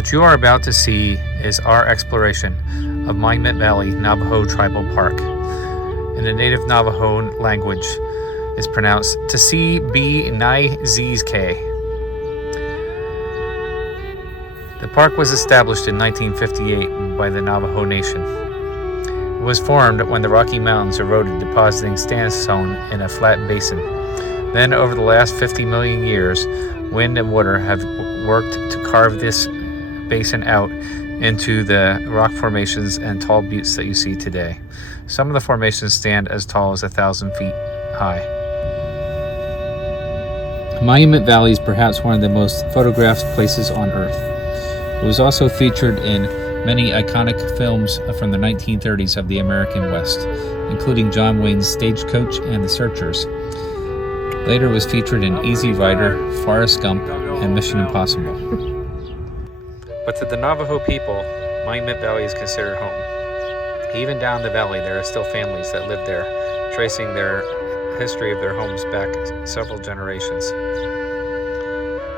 What you are about to see is our exploration of Monument Valley Navajo Tribal Park. In the native Navajo language, is pronounced Tsi-B-Ni-Zs-K. The park was established in 1958 by the Navajo Nation. It was formed when the Rocky Mountains eroded, depositing sandstone in a flat basin. Then, over the last 50 million years, wind and water have worked to carve this basin out into the rock formations and tall buttes that you see today. Some of the formations stand as tall as 1,000 feet high. Monument Valley is perhaps one of the most photographed places on Earth. It was also featured in many iconic films from the 1930s of the American West, including John Wayne's Stagecoach and The Searchers. Later it was featured in Easy Rider, Forrest Gump, and Mission Impossible. But to the Navajo people, Monument Valley is considered home. Even down the valley, there are still families that live there, tracing their history of their homes back several generations.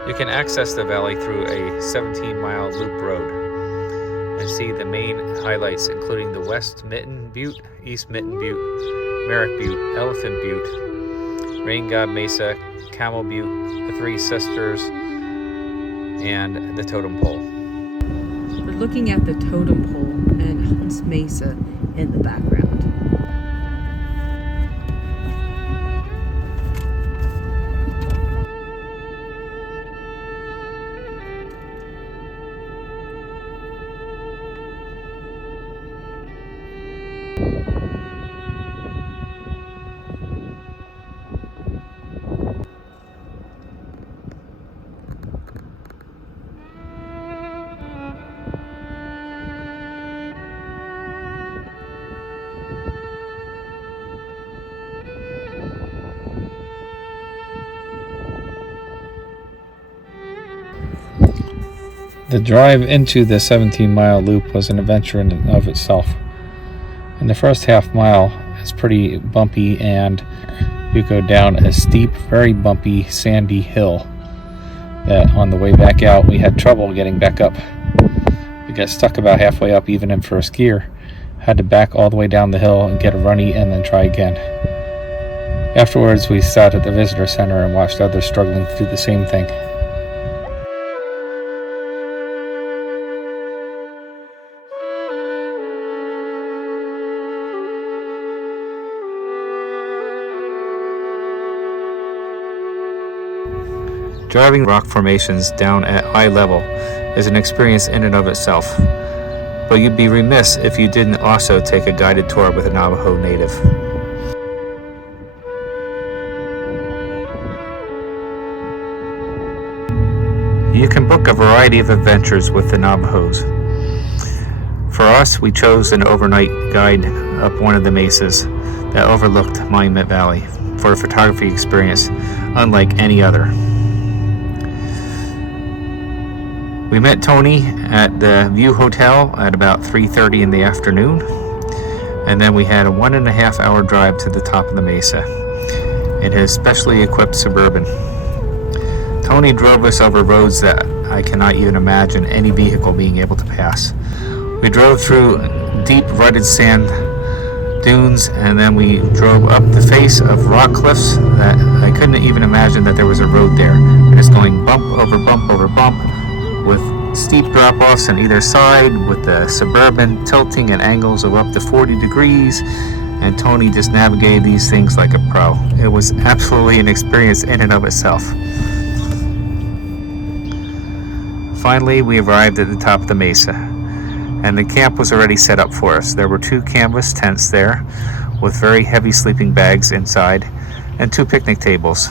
You can access the valley through a 17-mile loop road and see the main highlights, including the West Mitten Butte, East Mitten Butte, Merrick Butte, Elephant Butte, Rain God Mesa, Camel Butte, the Three Sisters, and the Totem Pole. We're looking at the Totem Pole and Hunts Mesa in the background. The drive into the 17-mile loop was an adventure in and of itself. In the first half mile, it's pretty bumpy, and you go down a steep, very bumpy, sandy hill that on the way back out, we had trouble getting back up. We got stuck about halfway up, even in first gear. Had to back all the way down the hill and get a runny and then try again. Afterwards, we sat at the visitor center and watched others struggling to do the same thing. Driving rock formations down at eye level is an experience in and of itself, but you'd be remiss if you didn't also take a guided tour with a Navajo native. You can book a variety of adventures with the Navajos. For us, we chose an overnight guide up one of the mesas that overlooked Monument Valley for a photography experience unlike any other. We met Tony at the View Hotel at about 3:30 in the afternoon, and then we had a 1.5-hour drive to the top of the mesa in his specially equipped Suburban. Tony drove us over roads that I cannot even imagine any vehicle being able to pass. We drove through deep rutted sand dunes, and then we drove up the face of rock cliffs that I couldn't even imagine that there was a road there. And it's going bump over bump over bump, with steep drop-offs on either side, with the Suburban tilting at angles of up to 40 degrees, and Tony just navigated these things like a pro. It was absolutely an experience in and of itself. Finally, we arrived at the top of the mesa, and the camp was already set up for us. There were 2 canvas tents there, with very heavy sleeping bags inside, and 2 picnic tables.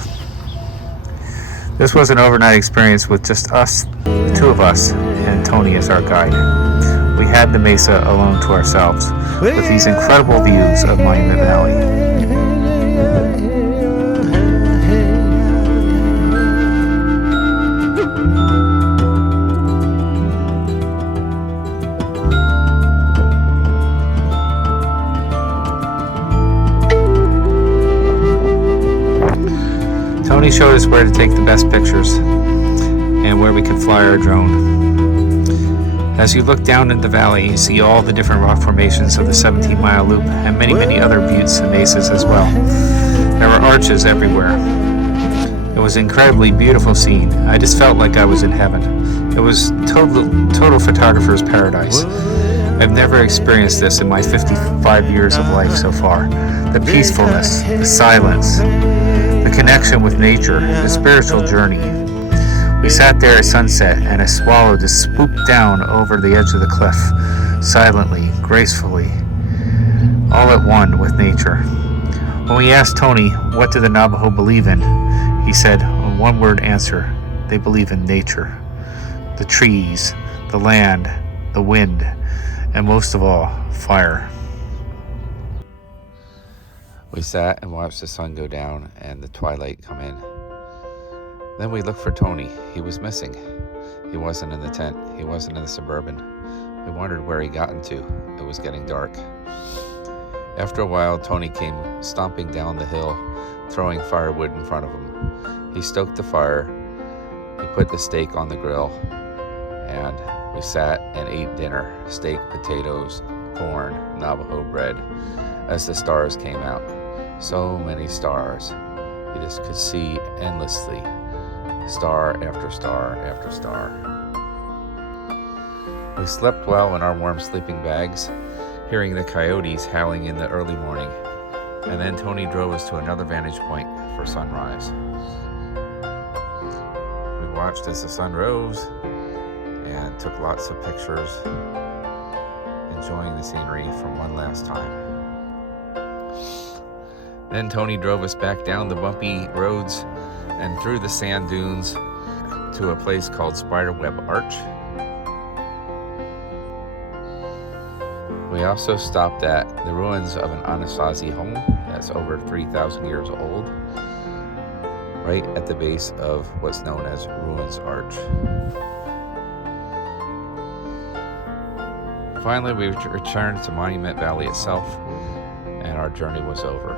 This was an overnight experience with just us, the 2 of us, and Tony as our guide. We had the mesa alone to ourselves, with these incredible views of Monument Valley. Tony showed us where to take the best pictures and where we could fly our drone. As you look down in the valley, you see all the different rock formations of the 17-mile loop and many, many other buttes and mesas as well. There were arches everywhere. It was an incredibly beautiful scene. I just felt like I was in heaven. It was total photographer's paradise. I've never experienced this in my 55 years of life so far. The peacefulness, the silence, the connection with nature, the spiritual journey. We sat there at sunset, and a swallow just swooped down over the edge of the cliff, silently, gracefully, all at one with nature. When we asked Tony, what do the Navajo believe in? He said, a one-word answer, they believe in nature. The trees, the land, the wind, and most of all, fire. We sat and watched the sun go down and the twilight come in. Then we looked for Tony. He was missing. He wasn't in the tent. He wasn't in the Suburban. We wondered where he got into. It was getting dark. After a while, Tony came stomping down the hill, throwing firewood in front of him. He stoked the fire. He put the steak on the grill, and we sat and ate dinner, steak, potatoes, corn, Navajo bread, as the stars came out. So many stars. You just could see endlessly, star after star after star. We slept well in our warm sleeping bags, hearing the coyotes howling in the early morning, and then Tony drove us to another vantage point for sunrise. We watched as the sun rose and took lots of pictures, enjoying the scenery for one last time. Then Tony drove us back down the bumpy roads and through the sand dunes to a place called Spiderweb Arch. We also stopped at the ruins of an Anasazi home that's over 3,000 years old, right at the base of what's known as Ruins Arch. Finally, we returned to Monument Valley itself, and our journey was over.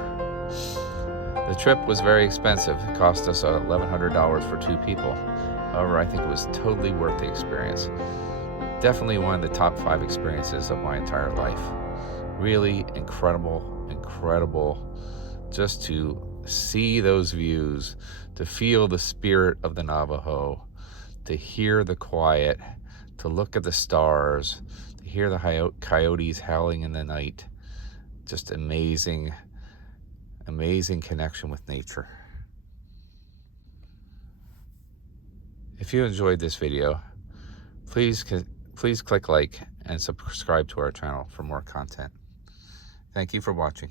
The trip was very expensive. It cost us $1,100 for 2 people. However, I think it was totally worth the experience. Definitely one of the top 5 experiences of my entire life. Really incredible just to see those views, to feel the spirit of the Navajo, to hear the quiet, to look at the stars, to hear the coyotes howling in the night. Just amazing connection with nature. If you enjoyed this video, please click like and subscribe to our channel for more content. Thank you for watching.